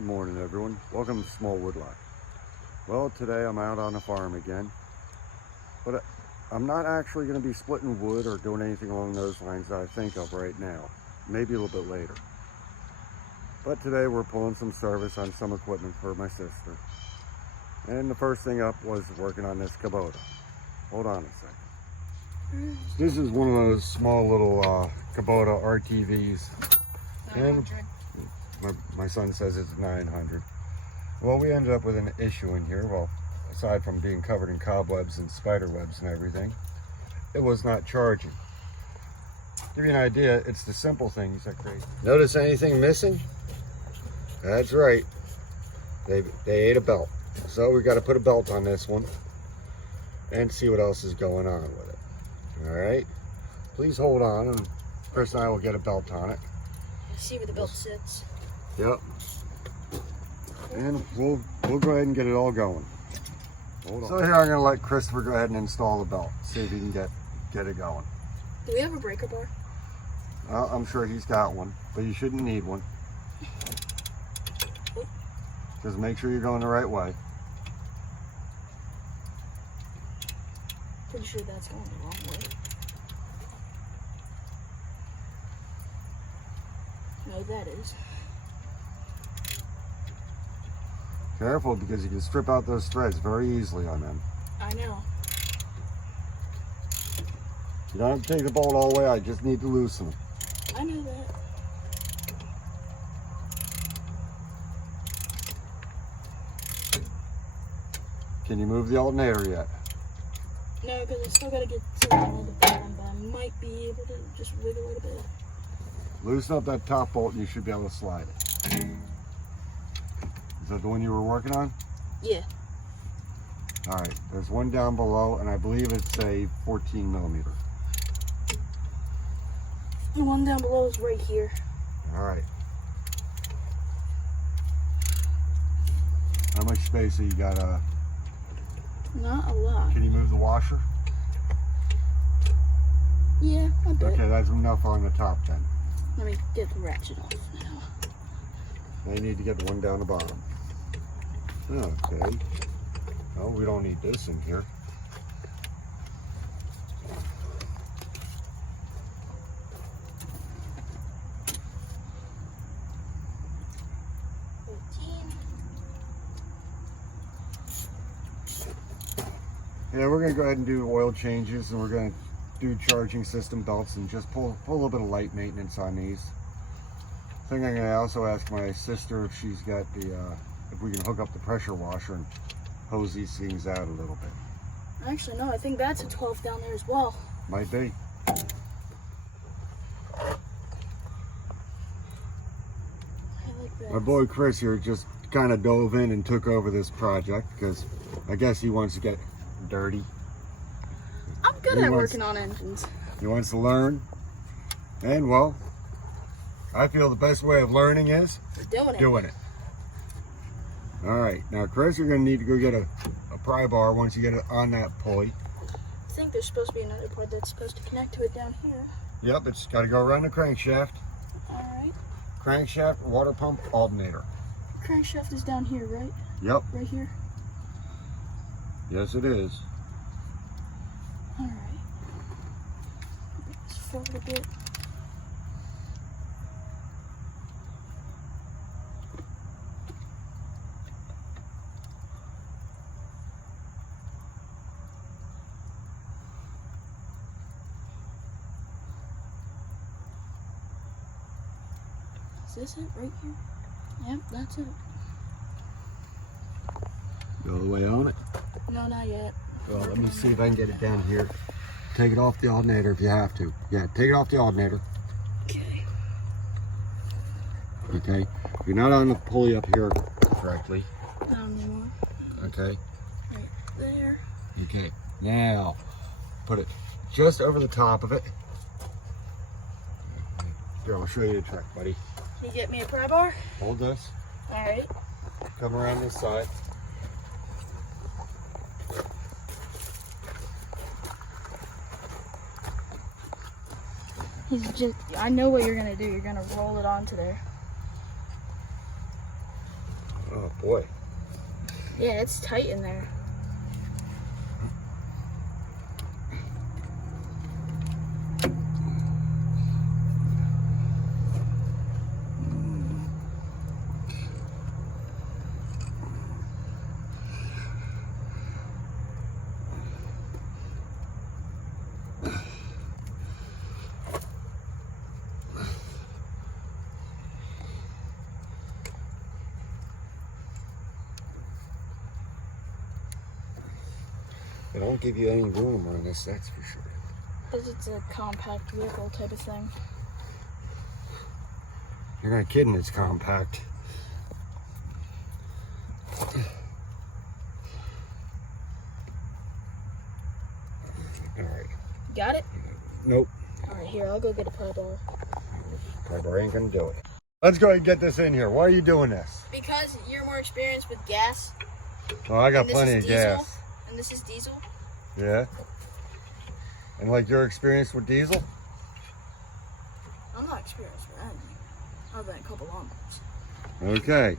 Good morning, everyone. Welcome to Small Woodlot. Well, today I'm out on the farm again, but I'm not actually going to be splitting wood or doing anything along those lines that I think of right now. Maybe a little bit later. But today we're pulling some service on some equipment for my sister. And the first thing up was working on this Kabota. Hold on a second. This is one of those small little Kabota RTVs. 900. My son says it's 900. Well, we ended up with an issue in here. Well, aside from being covered in cobwebs and spider webs and everything, it was not charging. To give you an idea, it's the simple things that crazy. Notice anything missing? That's right. They ate a belt. So we got to put a belt on this one and see what else is going on with it. All right. Please hold on, and Chris and I will get a belt on it. See where the belt sits. Yep. And we'll go ahead and get it all going. Hold on. So here I'm going to let Christopher go ahead and install the belt. See if he can get it going. Do we have a breaker bar? I'm sure he's got one, but you shouldn't need one. Just make sure you're going the right way. Pretty sure that's going the wrong way. No, that is. Careful, because you can strip out those threads very easily on them. I know. You don't have to take the bolt all the way. I just need to loosen them. I know that. Can you move the alternator yet? No, because I still got to get to the end of the bottom, but I might be able to just wiggle it a bit. Loosen up that top bolt and you should be able to slide it. Is that the one you were working on? Yeah. All right, there's one down below, and I believe it's a 14 millimeter. The one down below is right here. All right. How much space have you got? Not a lot. Can you move the washer? Yeah, a bit. Okay, that's enough on the top then. Let me get the ratchet off now. Now you need to get the one down the bottom. Okay. Oh, we don't need this in here. Yeah, we're going to go ahead and do oil changes, and we're going to do charging system belts and just pull a little bit of light maintenance on these. I think I'm going to also ask my sister if she's got if we can hook up the pressure washer and hose these things out a little bit. Actually, no, I think that's a 12 down there as well. Might be. I like that. My boy Chris here just kind of dove in and took over this project because I guess he wants to get dirty. I'm good at working on engines. He wants to learn, and well, I feel the best way of learning is doing it. All right, now Chris, you're going to need to go get a pry bar once you get it on that pulley. I think there's supposed to be another part that's supposed to connect to it down here. Yep, it's got to go around the crankshaft. All right. Crankshaft, water pump, alternator. Crankshaft is down here, right? Yep. Right here. Yes, it is. All right. Let's forward a bit. Is this it right here? Yep, that's it. Go all the way on it. No, not yet. Well, let me see if I can get it down here. Take it off the alternator if you have to. Yeah, take it off the alternator. Okay. Okay. If you're not on the pulley up here correctly. Not anymore. Okay. Right there. Okay. Now, put it just over the top of it. Here, I'll show you the trick, buddy. Can you get me a pry bar? Hold this. All right. Come around this side. I know what you're gonna do. You're gonna roll it onto there. boy. Yeah, it's tight in there. They don't give you any room on this, that's for sure. Because it's a compact vehicle type of thing. You're not kidding, it's compact. Alright. Got it? Nope. Alright, here, I'll go get a pry bar. Pry bar ain't gonna do it. Let's go ahead and get this in here. Why are you doing this? Because you're more experienced with gas. Oh, I got And this plenty is of diesel, gas. And this is diesel. Yeah? And like your experience with diesel? I'm not experienced with anything. I've been a couple lawnmowers. Okay.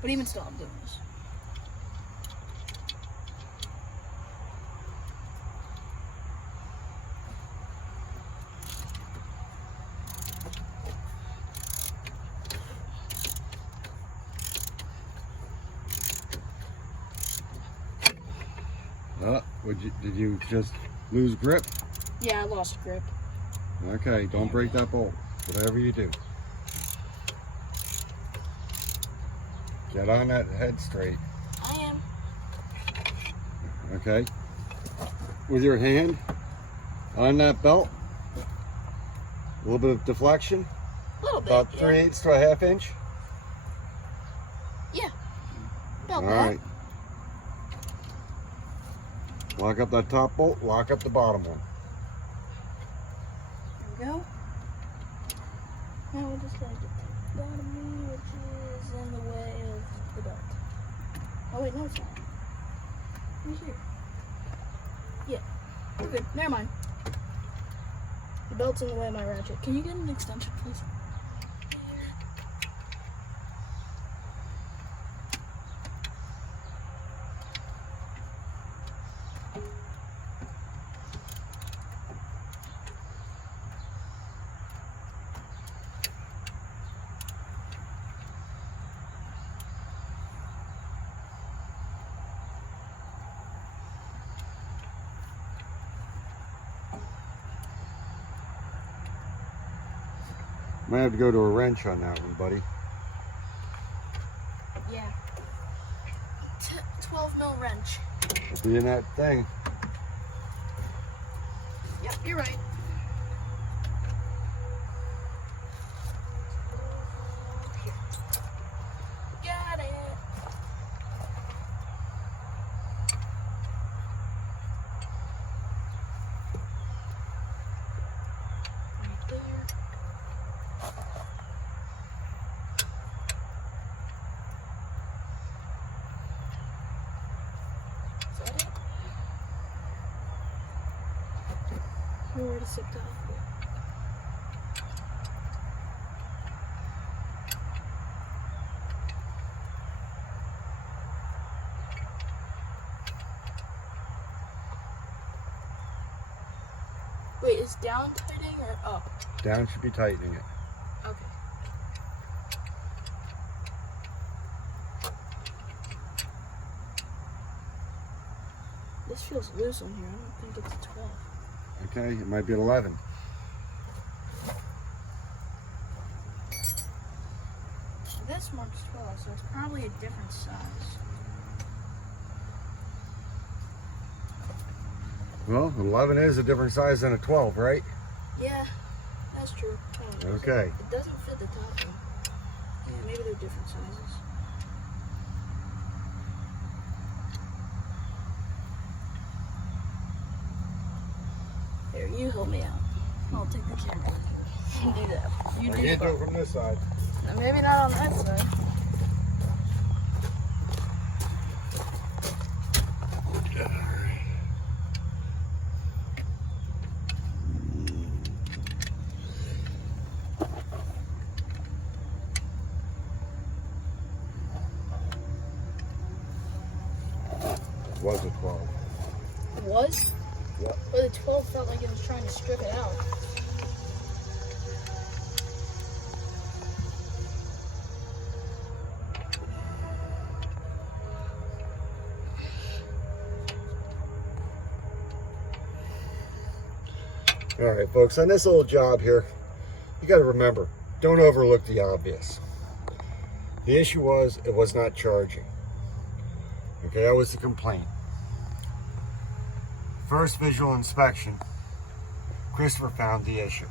But even still, I'm doing this. Did you just lose grip? Yeah, I lost grip. Okay, don't break that bolt. Whatever you do. Get on that head straight. I am. Okay. With your hand on that belt. A little bit of deflection. A little bit. About yeah. 3/8 to a 1/2 inch. Yeah. About All that. right. Lock up that top bolt, lock up the bottom one. There we go. Now we're just gonna get the bottom, which is in the way of the belt. Oh wait, no it's not. Who's here? Yeah. We're good. Never mind. The belt's in the way of my ratchet. Can you get an extension, please? Might have to go to a wrench on that one, buddy. Yeah. 12 mil wrench. Be in that thing. Yep, you're right. Got it. Right there. Is that it? You already sipped out. Wait, is down tightening or up? Down should be tightening it. Okay. This feels loose on here. I don't think it's a 12. Okay, it might be an 11. This marks 12, so it's probably a different size. Well, 11 is a different size than a 12, right? Yeah, that's true. Oh, Okay. It doesn't fit the top one. Yeah, maybe they're different sizes. Here, you help me out. I'll take the camera. You do that. You I do can't do that. it from this side. Maybe not on that side. Was a 12. It was? Yep. But the 12 felt like it was trying to strip it out. All right, folks, on this little job here, you got to remember, don't overlook the obvious. The issue was it was not charging. Okay, that was the complaint. First visual inspection, Christopher found the issue.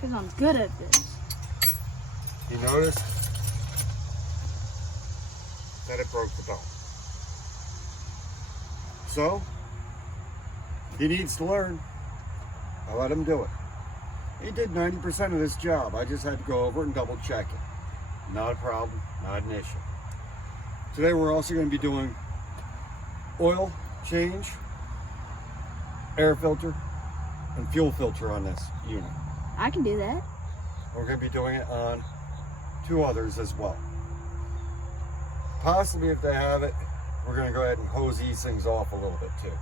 Because I'm good at this. He noticed that it broke the bone. So, he needs to learn. I let him do it. He did 90% of this job. I just had to go over it and double check it. Not a problem, not an issue. Today we're also going to be doing oil change, air filter, and fuel filter on this unit. I can do that. We're going to be doing it on 2 others as well. Possibly if they have it, we're going to go ahead and hose these things off a little bit too.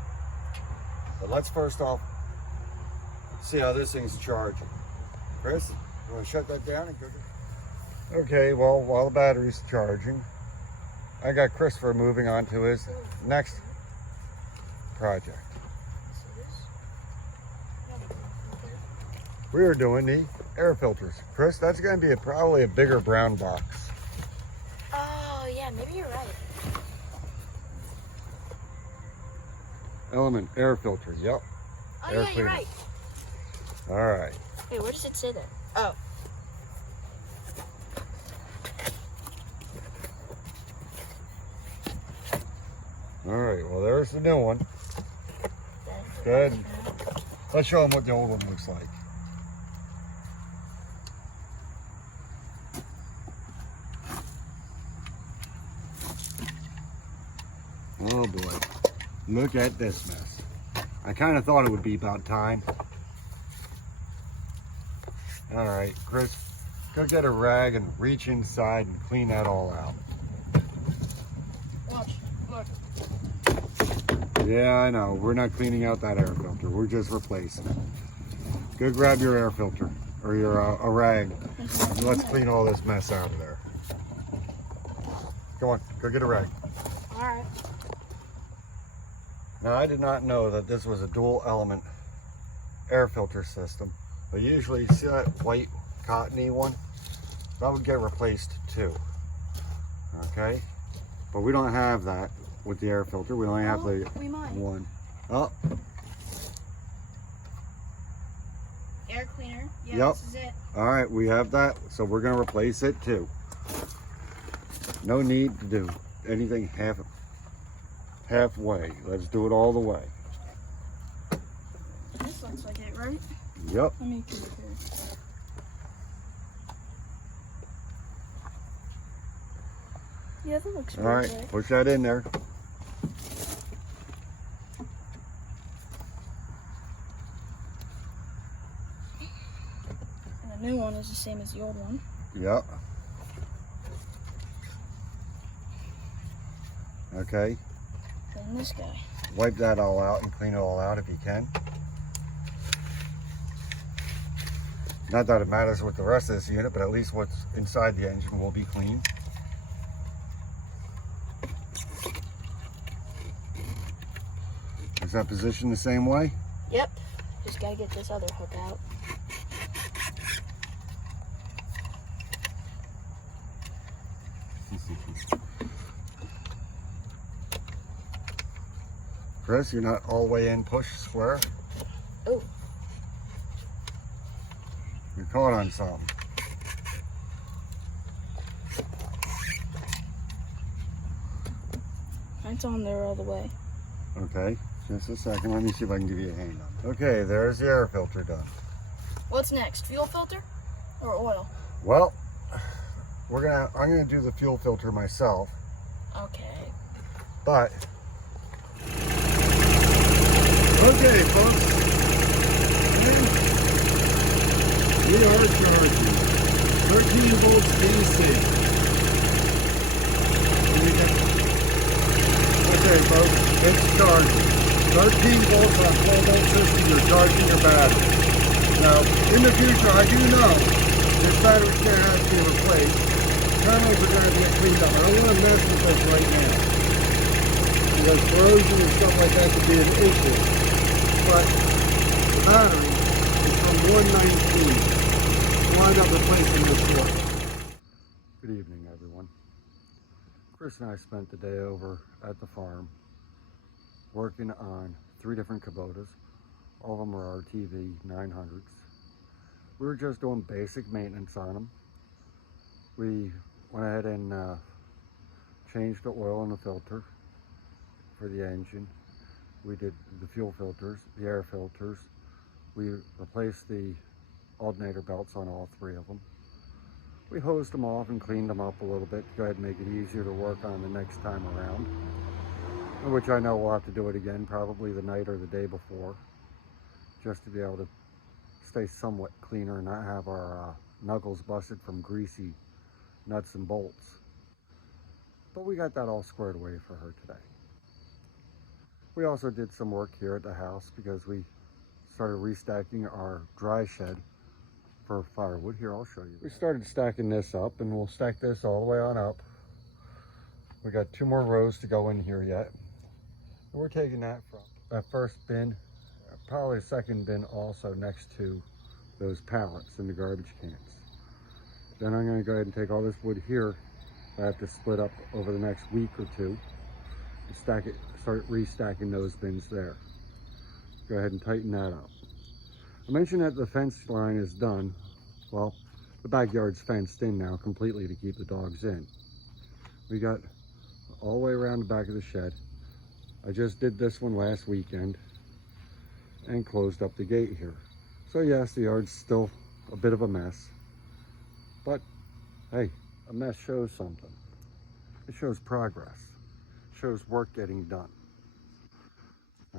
But let's first off see how this thing's charging. Chris, you want to shut that down and go? Okay, well, while the battery's charging, I got Christopher moving on to his next project. We are doing the air filters. Chris, that's going to be probably a bigger brown box. Oh, yeah, maybe you're right. Element air filter, yep. Oh, Air yeah, you're cleaner. right. All right. Wait, where does it say that? Oh. All right, well, there's the new one. Good. Let's show them what the old one looks like. Oh boy, look at this mess. I kind of thought it would be about time. All right, Chris, go get a rag and reach inside and clean that all out. Watch, look. Yeah, I know, we're not cleaning out that air filter, we're just replacing it. Go grab your air filter, or your a rag, and let's clean all this mess out of there. Go on, go get a rag. All right. Now, I did not know that this was a dual element air filter system, but usually you see that white cottony one? That would get replaced too, okay? But we don't have that with the air filter. We only have the we might. one. Oh, Air cleaner. Yeah, Yep. This is it. all right, we have that, so we're gonna replace it too. No need to do anything halfway. Let's do it all the way. This looks like it, right? Yep. Let me compare. Yeah, that looks All good. right, push that in there. And the new one is the same as the old one. Yep. Okay. And this guy. Wipe that all out and clean it all out if you can. Not that it matters with the rest of this unit, but at least what's inside the engine will be clean. Is that positioned the same way? Yep. Just gotta get this other hook out. Chris, you're not all the way in push square. Oh. You're caught on something. It's on there all the way. Okay, just a second. Let me see if I can give you a hand on it. Okay, there's the air filter done. What's next? Fuel filter or oil? Well, I'm gonna do the fuel filter myself, Okay. but okay, folks. We are charging 13 volts DC. And we got, what's Okay, folks, it's charging. 13 volts on 12-volt system, you're charging your battery. Now, in the future, I do know this battery's going to have to be replaced. Terminals are going to get cleaned up. I don't want to mess with this right now, because corrosion and stuff like that could be an issue. But the battery is from 119. We'll wind up replacing this shortly. Good evening, everyone. Chris and I spent the day over at the farm working on 3 different Kubotas. All of them are RTV 900s. We were just doing basic maintenance on them. We went ahead and changed the oil in the filter for the engine. We did the fuel filters, the air filters. We replaced the alternator belts on all 3 of them. We hosed them off and cleaned them up a little bit to go ahead and make it easier to work on the next time around. Which I know we'll have to do it again, probably the night or the day before, just to be able to stay somewhat cleaner and not have our knuckles busted from greasy nuts and bolts. But we got that all squared away for her today. We also did some work here at the house because we started restacking our dry shed for firewood. Here, I'll show you. We started stacking this up, and we'll stack this all the way on up. We got 2 more rows to go in here yet. And we're taking that from that first bin, probably a second bin also next to those pallets in the garbage cans. Then I'm going to go ahead and take all this wood here I have to split up over the next week or 2 and stack it, start restacking those bins there. Go ahead and tighten that up. I mentioned that the fence line is done. Well, the backyard's fenced in now completely to keep the dogs in. We got all the way around the back of the shed. I just did this one last weekend and closed up the gate here. So yes, the yard's still a bit of a mess, but hey, a mess shows something. It shows progress. It shows work getting done.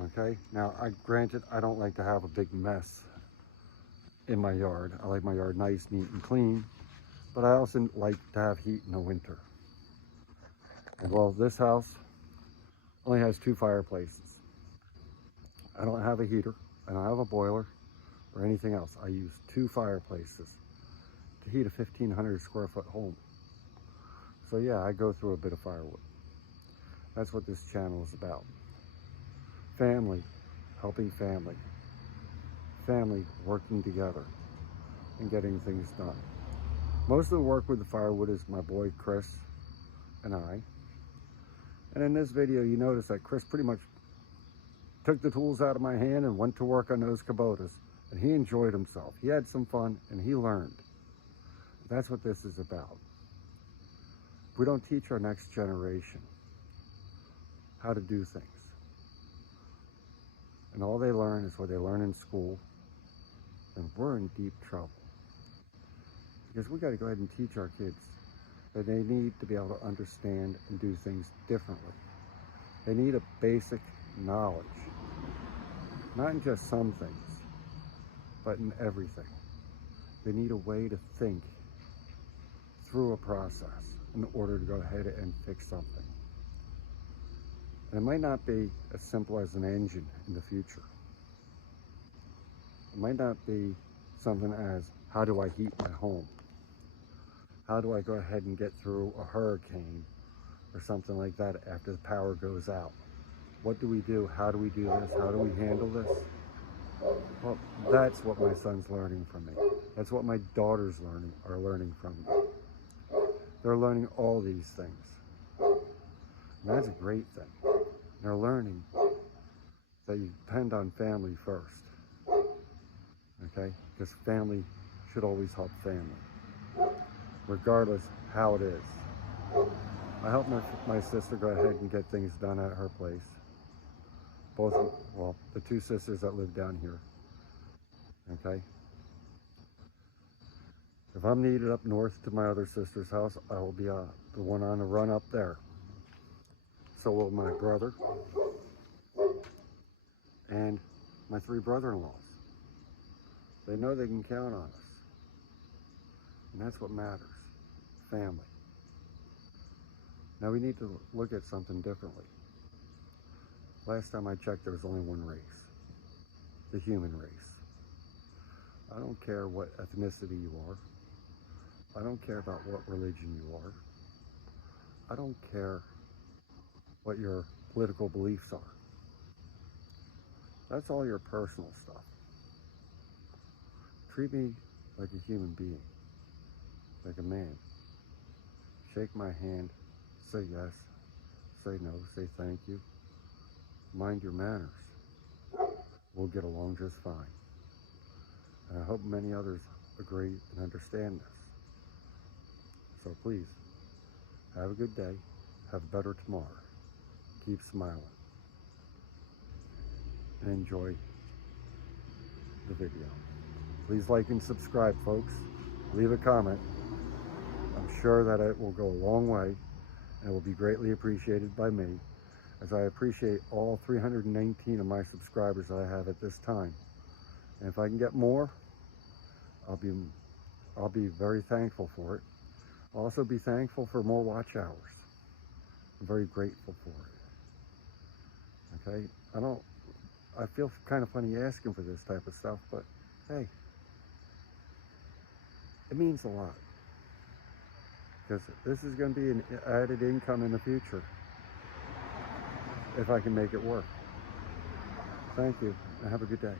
Okay, now granted, I don't like to have a big mess in my yard. I like my yard nice, neat, and clean, but I also like to have heat in the winter. And well, this house only has 2 fireplaces. I don't have a heater, I don't have a boiler or anything else. I use 2 fireplaces to heat a 1,500 square foot home. So yeah, I go through a bit of firewood. That's what this channel is about. Family, helping family. Family working together and getting things done. Most of the work with the firewood is my boy Chris and I. And in this video, you notice that Chris pretty much took the tools out of my hand and went to work on those Kubotas. And he enjoyed himself. He had some fun and he learned. That's what this is about. If we don't teach our next generation how to do things, and all they learn is what they learn in school, then we're in deep trouble. Because we got to go ahead and teach our kids that they need to be able to understand and do things differently. They need a basic knowledge, not in just some things, but in everything. They need a way to think through a process in order to go ahead and fix something. And it might not be as simple as an engine in the future. It might not be something as, how do I heat my home? How do I go ahead and get through a hurricane or something like that after the power goes out? What do we do? How do we do this? How do we handle this? Well, that's what my son's learning from me. That's what my daughters are learning from me. They're learning all these things. And that's a great thing. They're learning that you depend on family first. Okay? Because family should always help family, regardless how it is. I helped my sister go ahead and get things done at her place. Well, the 2 sisters that live down here. Okay? If I'm needed up north to my other sister's house, I will be the one on the run up there. So will my brother and my 3 brother-in-laws. They know they can count on us. And that's what matters, family. Now we need to look at something differently. Last time I checked, there was only one race, the human race. I don't care what ethnicity you are. I don't care about what religion you are. I don't care what your political beliefs are. That's all your personal stuff. Treat me like a human being, like a man. Shake my hand, say yes, say no, say thank you. Mind your manners. We'll get along just fine. And I hope many others agree and understand this. So please, have a good day. Have a better tomorrow. Keep smiling. And enjoy the video. Please like and subscribe, folks. Leave a comment. I'm sure that it will go a long way and will be greatly appreciated by me, as I appreciate all 319 of my subscribers that I have at this time. And if I can get more, I'll be very thankful for it. I'll also be thankful for more watch hours. I'm very grateful for it. Okay? I feel kind of funny asking for this type of stuff, but hey, it means a lot. Because this is going to be an added income in the future, if I can make it work. Thank you, and have a good day.